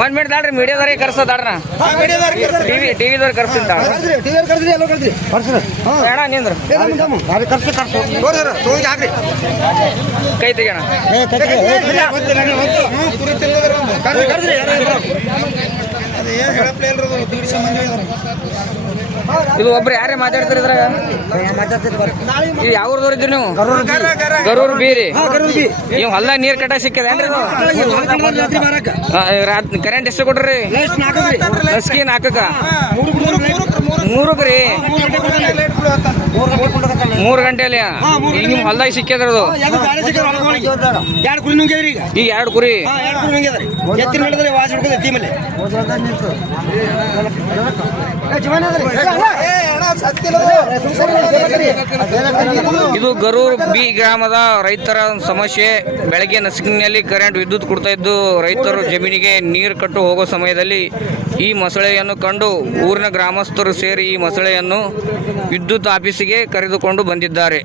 ಒಂದ್ minute ದಾಡ್ರಿ ಮೀಡಿಯಾದವ್ರಿಗೆ ಕರ್ಸೋದಾಡ್ರ TV ಟಿವಿದವ್ರಿಗೆ ಕರ್ಸ್ತೀನಿ ಬೇಡ ನಿಂದ್ರ. ಕೈ ತೆಗೋಣ ಇದು ಒಬ್ರು ಯಾರೇ ಮಾತಾಡ್ತಾರೆ ಇದ್ರಾಗ? ಇವ್ ಯಾವ ಊರ್ದವ್ರು ಇದ್ರಿ ನೀವು? ಗರೂರ್ ಬೀರಿ ನೀವು ಹೊಲ್ದಾಗ ನೀರ್ ಕಟ್ಟ ಸಿಕ್ಕದೇನ್ರಿ ಕರೆಂಟ್ ಎಷ್ಟು ಕೊಡ್ರಿ ಲಸ್ಕಿ ಹಾಕಕ ಮೂರಕ್ಕೆ ರೀ ಮೂರು ಗಂಟೆಲಿ? ಈಗ ನಿಮ್ ಹೊಲ್ದಾಗ ಸಿಕ್ಕದ್ರದು ಈಗ ಎರಡು ಕುರಿ. ವಾಸ ಇದು ಗರೂರ್ ಬಿ ಗ್ರಾಮದ ರೈತರ ಸಮಸ್ಯೆ. ಬೆಳಗ್ಗೆ ನಸುಕಿನಲ್ಲಿ ಕರೆಂಟ್ ವಿದ್ಯುತ್ ಕೊಡ್ತಾ ಇದ್ದು ರೈತರು ಜಮೀನಿಗೆ ನೀರು ಕಟ್ಟು ಹೋಗೋ ಸಮಯದಲ್ಲಿ ಈ ಮೊಸಳೆಯನ್ನು ಕಂಡು ಊರಿನ ಗ್ರಾಮಸ್ಥರು ಸೇರಿ ಈ ಮೊಸಳೆಯನ್ನು ವಿದ್ಯುತ್ ಆಫೀಸಿಗೆ ಕರೆದುಕೊಂಡು ಬಂದಿದ್ದಾರೆ.